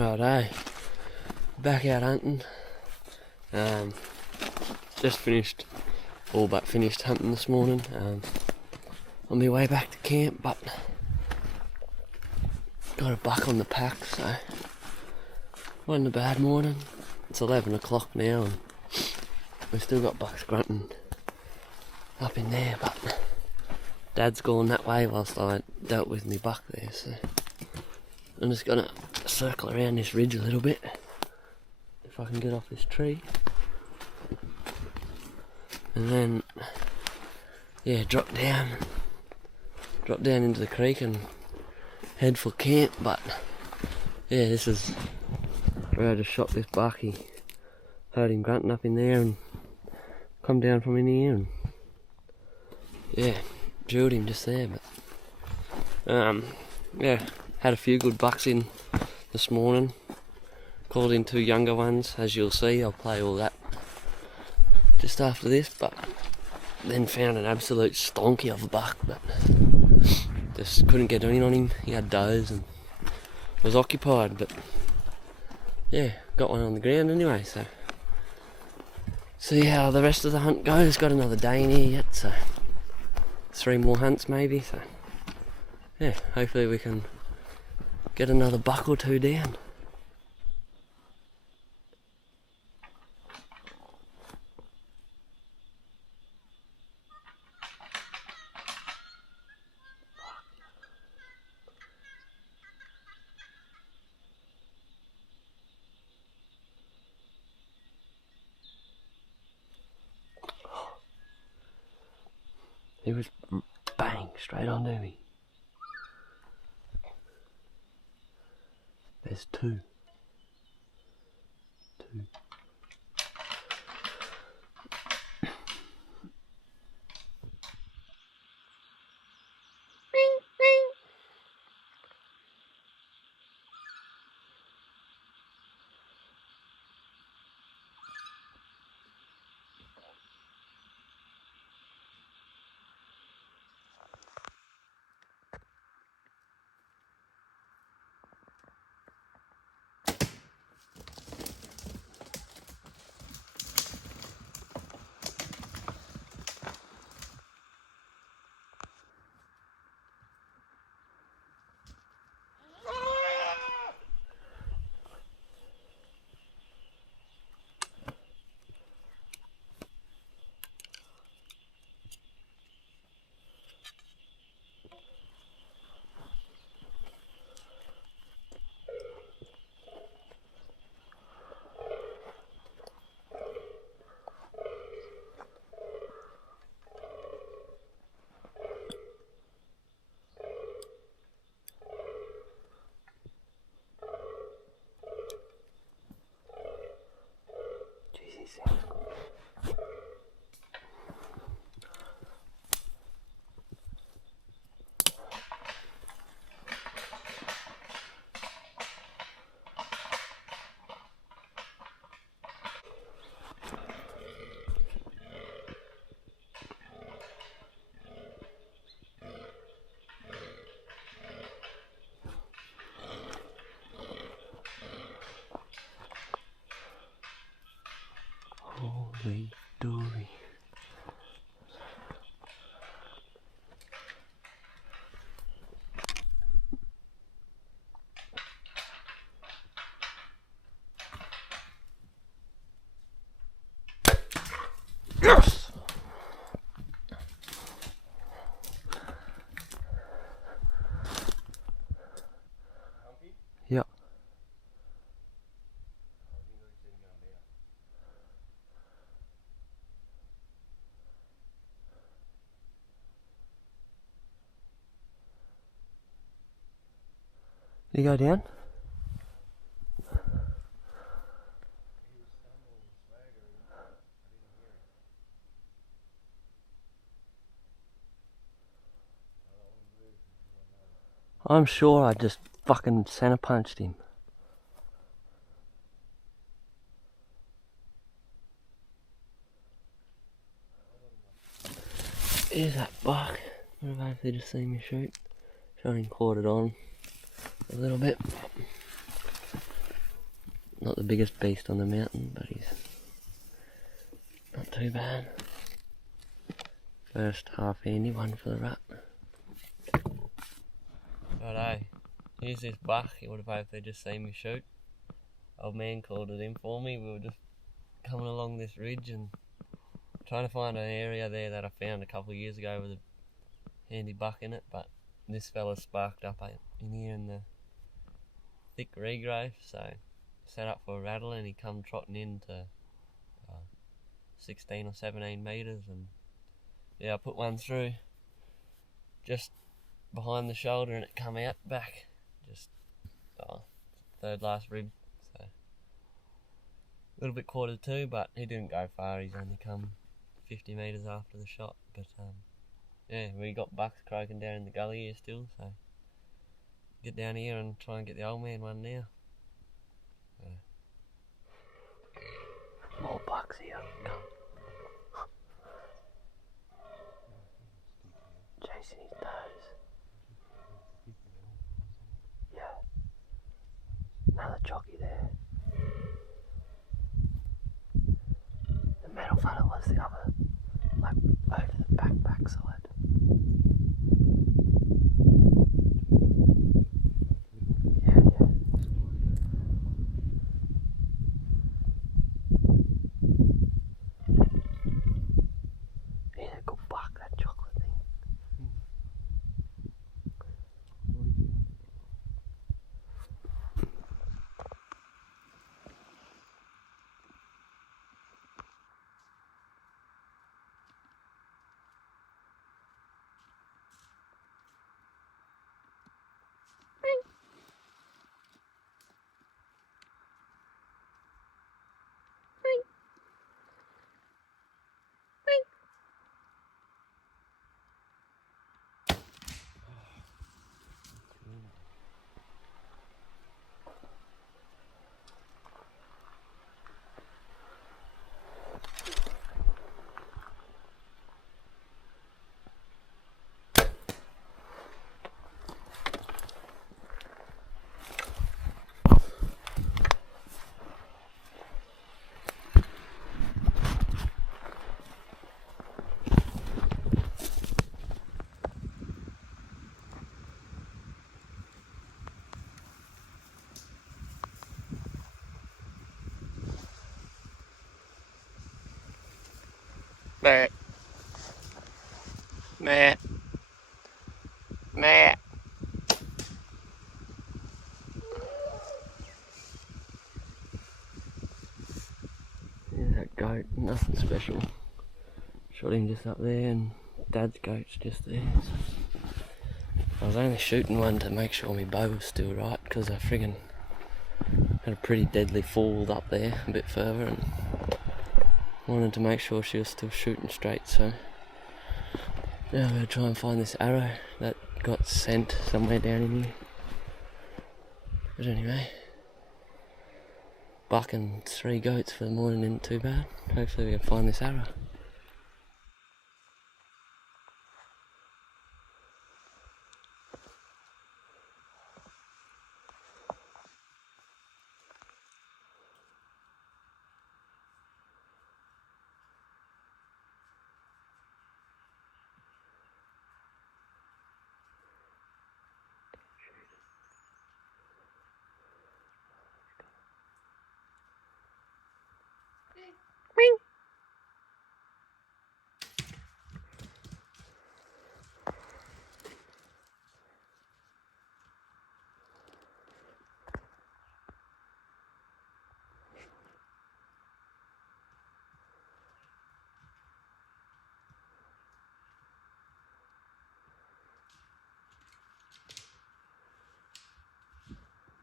Righto, back out hunting. Just finished, all but finished hunting this morning. On my way back to camp, but got a buck on the pack, so wasn't a bad morning. It's 11 o'clock now and we've still got bucks grunting up in there, but Dad's gone that way whilst I dealt with my buck there, so I'm just gonna circle around this ridge a little bit if I can get off this tree, and then yeah, drop down into the creek and head for camp. But yeah, this is where I just shot this buck. He heard him grunting up in there and come down from in here and yeah, drilled him just there. But yeah, had a few good bucks in this morning. Called in 2 younger ones, as you'll see. I'll play all that just after this, but then found an absolute stonky of a buck, but just couldn't get in on him. He had does and was occupied, but yeah, got one on the ground anyway, so see how the rest of the hunt goes. Got another day in here yet, so 3 more hunts maybe, so yeah, hopefully we can get another buck or 2 down. He was bang straight onto me. There's 2. Holy dooly. Yes! Yep. You go down? I'm sure I just fucking center punched him. Here's that buck. I've hopefully just seen me shoot. Trying to clawed it on a little bit. Not the biggest beast on the mountain, but he's not too bad. First half-handy one for the rut. Righto, here's this buck. You would have hopefully just seen me shoot. Old man called it in for me. We were just coming along this ridge and trying to find an area there that I found a couple of years ago with a handy buck in it, but this fella sparked up in here in the thick regrowth, so set up for a rattle and he come trotting into 16 or 17 metres, and yeah, I put one through just behind the shoulder and it come out back, just third last rib, so a little bit quarter-2, but he didn't go far. He's only come 50 metres after the shot, but yeah, we got bucks croaking down in the gully here still, so get down here and try and get the old man one now. More bucks here, come. Chasing his nose. Yeah. Another jockey there. The metal fallow was the other, like over the back side. Yeah. He's a good buck, that chocolate thing. Meh. Meh. Meh. There's that goat, nothing special. Shot him just up there, and Dad's goat's just there. I was only shooting one to make sure my bow was still right, because I friggin' had a pretty deadly fall up there a bit further and wanted to make sure she was still shooting straight, so now I'm going to try and find this arrow that got sent somewhere down in here. But anyway, buck and 3 goats for the morning isn't too bad. Hopefully we can find this arrow.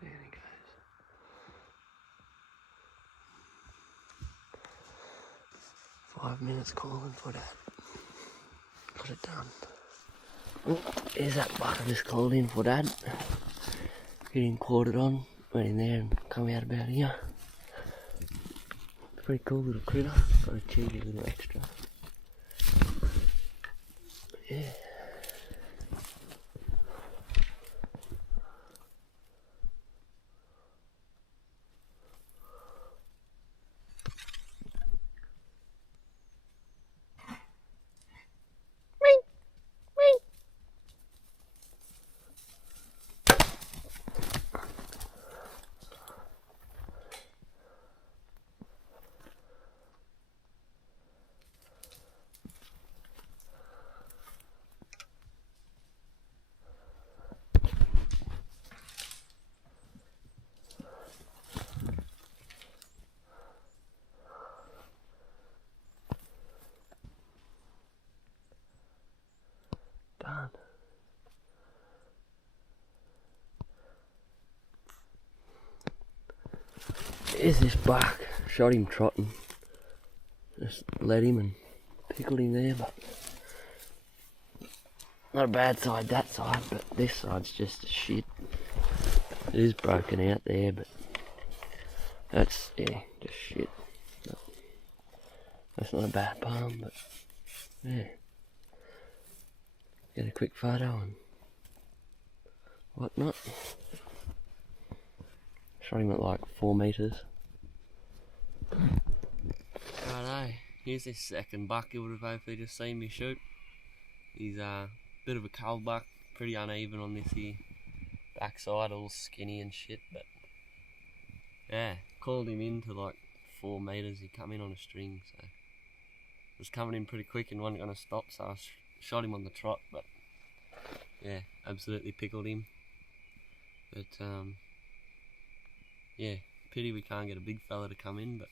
There he goes. 5 minutes calling for that. Got it done. Oh, here's that buck I just called in for Dad. Getting quartered on. Went in there and come out about here. Pretty cool little critter. Got a cheeky little extra. Yeah. Here's this buck. Shot him trotting. Just led him and pickled him there, but not a bad side that side, but this side's just shit. It is broken out there, but that's, yeah, just shit. But that's not a bad palm, but yeah. Get a quick photo and whatnot. Shot him at like 4 metres. Righto, here's this second buck you would have hopefully just seen me shoot. He's a bit of a cull buck, pretty uneven on this here backside, all skinny and shit, but yeah, called him in to like 4 metres. He come in on a string, so was coming in pretty quick and wasn't going to stop, so I shot him on the trot, but yeah, absolutely pickled him. But yeah, pity we can't get a big fella to come in, but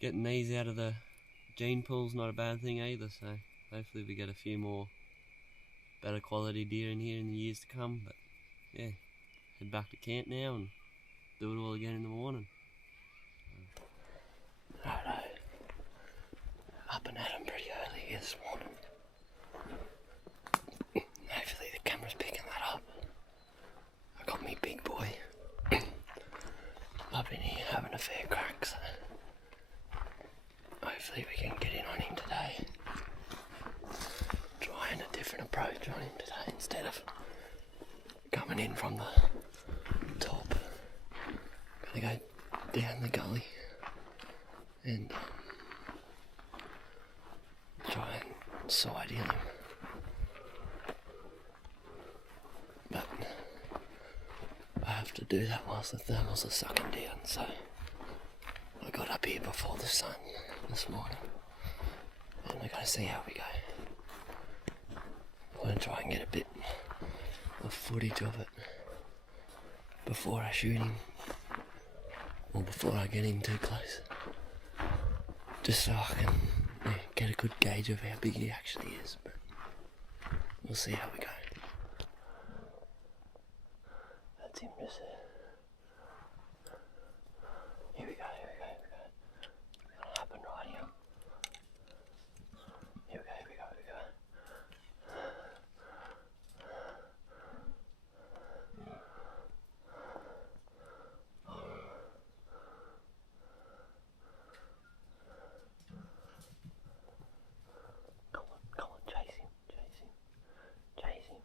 getting these out of the gene pool's not a bad thing either, so hopefully we get a few more better quality deer in here in the years to come. But yeah, head back to camp now and do it all again in the morning. Righto, up and at 'em pretty early here this morning. Hopefully the camera's picking that up. I got me big boy up in here having a fair crack, so hopefully we can get in on him today. Trying a different approach on him today instead of coming in from the top. Gonna go down the gully and try and side hill him. But I have to do that whilst the thermals are sucking down, so I got up here before the sun this morning and we're going to see how we go. I'm going to try and get a bit of footage of it before I shoot him, or before I get him too close, just so I can get a good gauge of how big he actually is, but we'll see how we go. That's him just there. Here we go, here we go, here we go. It's gonna happen right here. Here we go, here we go, here we go. Come on, chase him, chase him, chase him.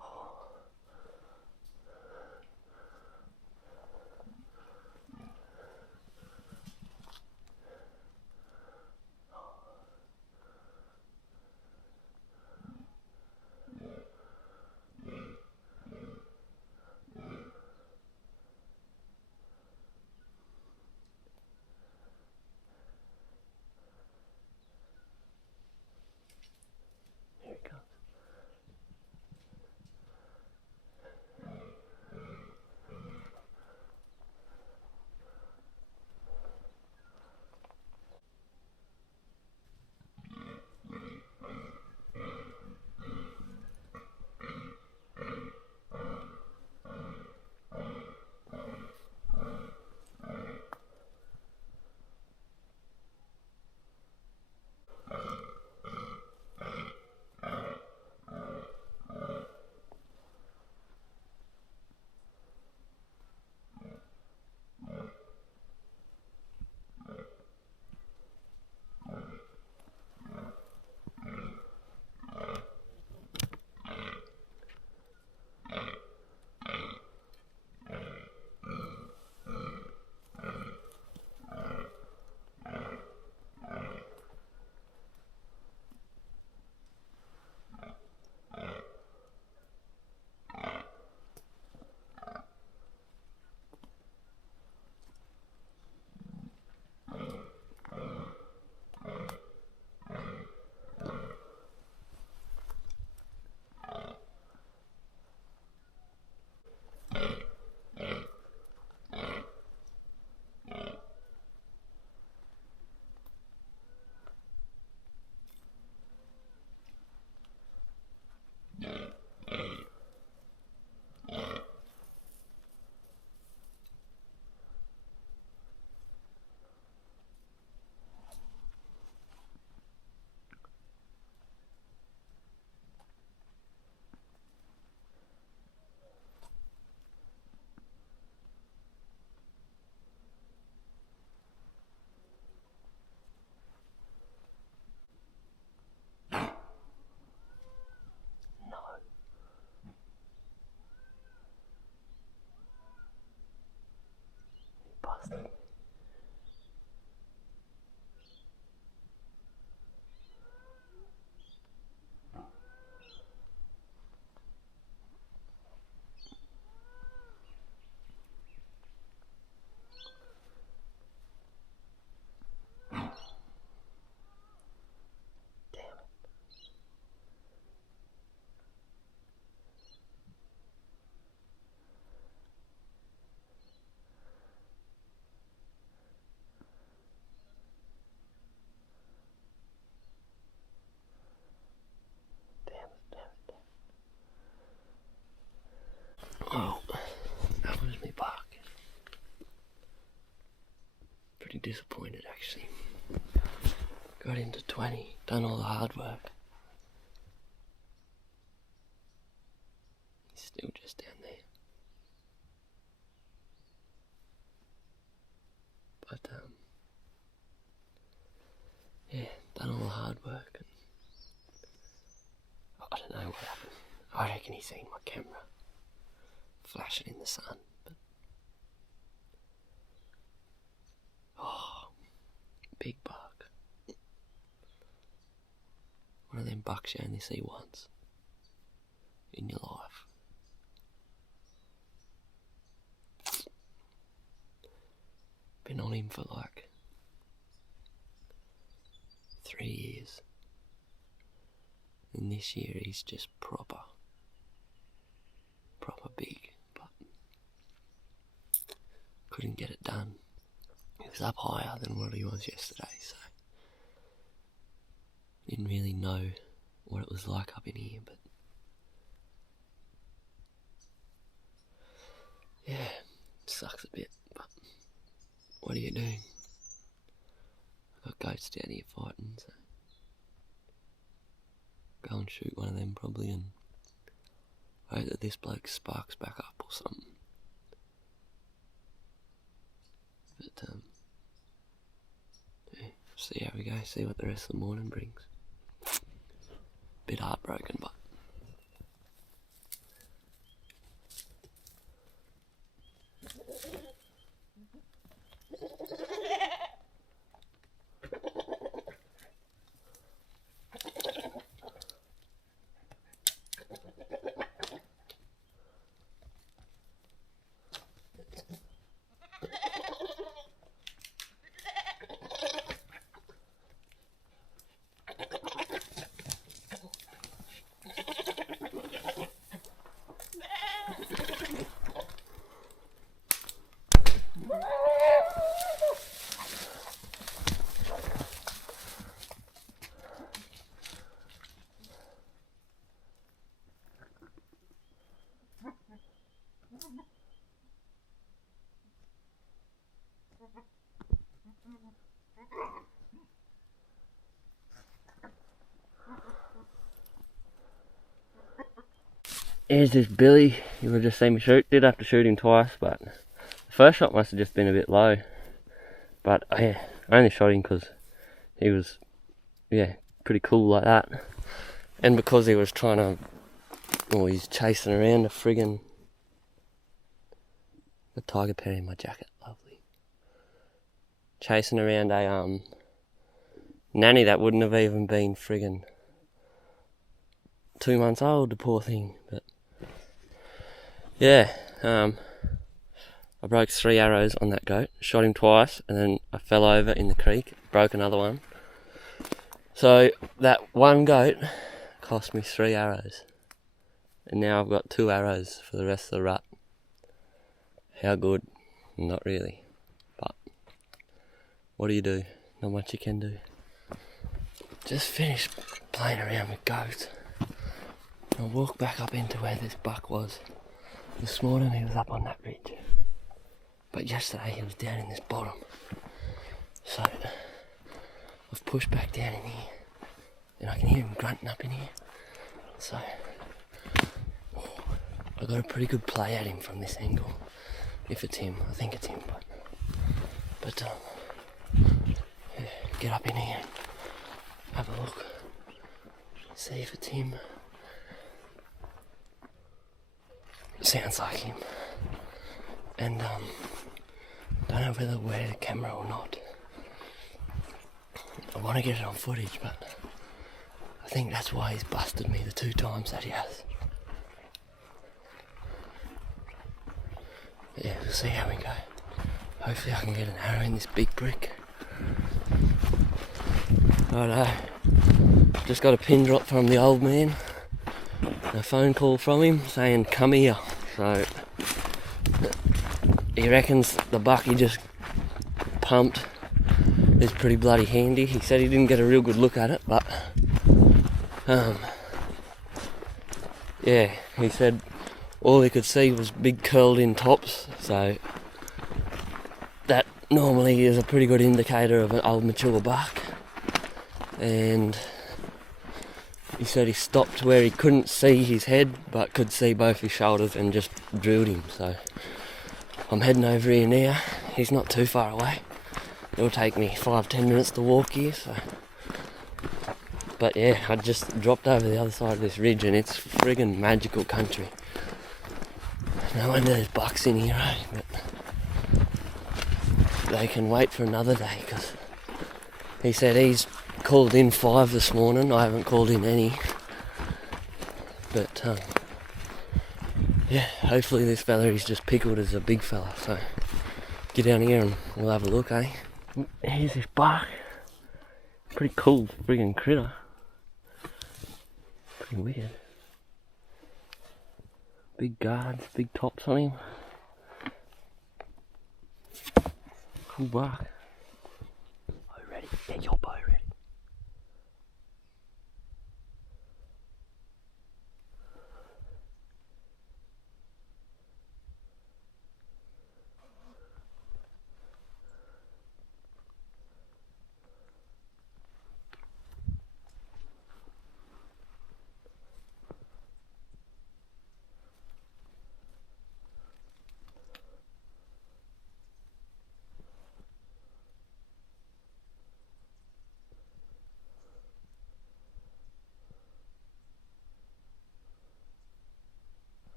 Oh. pretty disappointed actually. Got into 20, done all the hard work. He's still just down there. But yeah, done all the hard work. And I don't know what happened. I reckon he's seen my camera flashing in the sun. But oh, big buck. One of them bucks you only see once in your life. Been on him for like 3 years. And this year he's just proper big, but couldn't get it done. He was up higher than what he was yesterday, so didn't really know what it was like up in here, but yeah, sucks a bit, but what are you doing? I've got goats down here fighting, so go and shoot one of them probably and hope that this bloke sparks back up or something. But yeah, see how we go, see what the rest of the morning brings. Bit heartbroken, but here's this Billy. You would just see me shoot. Did have to shoot him twice, but the first shot must have just been a bit low. But yeah, I only shot him because he was, yeah, pretty cool like that. And because he was trying to, well, he's chasing around a friggin' the tiger parrot in my jacket, lovely. Chasing around a nanny that wouldn't have even been friggin' 2 months old, the poor thing. But yeah, I broke 3 arrows on that goat, shot him twice, and then I fell over in the creek, broke another one. So that one goat cost me 3 arrows, and now I've got 2 arrows for the rest of the rut. How good? Not really, but what do you do? Not much you can do. Just finished playing around with goats. I'll walk back up into where this buck was. This morning he was up on that ridge, but yesterday he was down in this bottom. So I've pushed back down in here, and I can hear him grunting up in here. So I got a pretty good play at him from this angle. If it's him, I think it's him. But yeah, get up in here, have a look, see if it's him. Sounds like him, and don't know whether wear the camera or not. I want to get it on footage, but I think that's why he's busted me the 2 times that he has. Yeah, we'll see how we go. Hopefully I can get an arrow in this big brick. Righto, just got a pin drop from the old man. A phone call from him saying come here. So he reckons the buck he just pumped is pretty bloody handy. He said he didn't get a real good look at it, but yeah, he said all he could see was big curled in tops, so that normally is a pretty good indicator of an old mature buck, and he said he stopped where he couldn't see his head but could see both his shoulders and just drilled him. So I'm heading over here now. He's not too far away. It'll take me 5-10 minutes to walk here, so. But yeah, I just dropped over the other side of this ridge and it's friggin' magical country. No wonder there's bucks in here, eh? But they can wait for another day, because he said he's called in 5 this morning. I haven't called in any. But yeah, hopefully this fella is just pickled as a big fella. So get down here and we'll have a look, eh? Here's this buck. Pretty cool friggin' critter. Pretty weird. Big guards, big tops on him. Cool buck. Bow ready. Get your bow ready.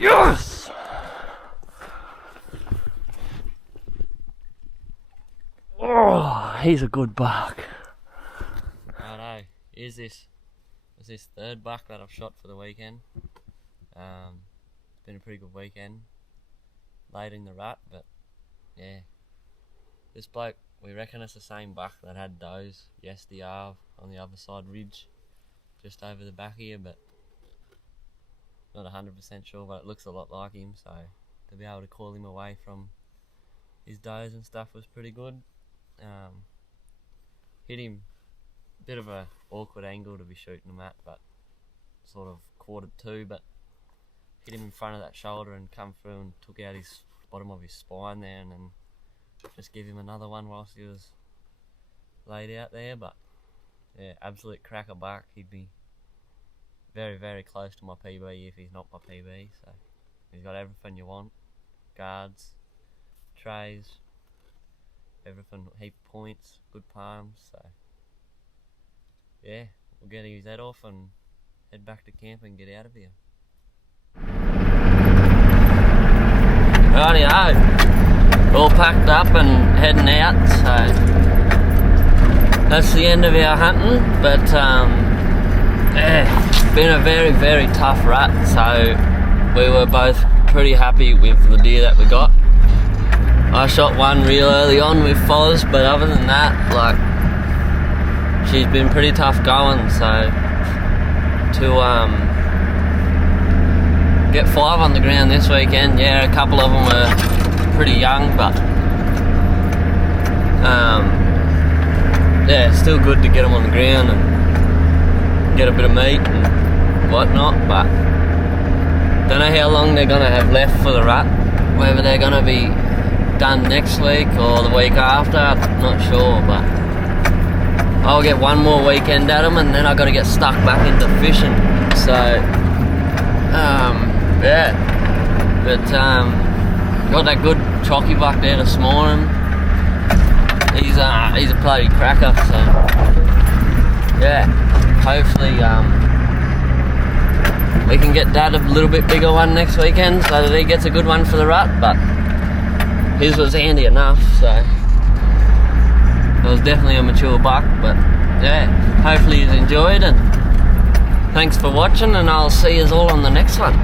Yes! Oh, he's a good buck. Righto, here's this third buck that I've shot for the weekend. It's been a pretty good weekend. Late in the rut, but yeah. This bloke, we reckon it's the same buck that had does yesterday on the other side ridge, just over the back here, but not 100% sure, but it looks a lot like him, so to be able to call him away from his does and stuff was pretty good. Hit him a bit of a awkward angle to be shooting him at, but sort of quartered two, but hit him in front of that shoulder and come through and took out his bottom of his spine there, and then just give him another one whilst he was laid out there. But yeah, absolute cracker buck. He'd be very, very close to my PB if he's not my PB. So he's got everything you want: guards, trays, everything, heap of points, good palms. So yeah, we'll get his head off and head back to camp and get out of here. Rightio, all packed up and heading out. So that's the end of our hunting. But yeah, it's been a very, very tough rut. So we were both pretty happy with the deer that we got. I shot one real early on with Foz, but other than that, like, she's been pretty tough going. So to get 5 on the ground this weekend, yeah, a couple of them were pretty young, but yeah, still good to get them on the ground and get a bit of meat and whatnot. But don't know how long they're gonna have left for the rut, whether they're gonna be done next week or the week after, not sure. But I'll get one more weekend at them and then I got to get stuck back into fishing. So yeah, but got that good chalky buck there this morning. He's a bloody cracker. So yeah, hopefully we can get Dad a little bit bigger one next weekend so that he gets a good one for the rut. But his was handy enough, so it was definitely a mature buck. But yeah, hopefully you've enjoyed, and thanks for watching, and I'll see you all on the next one.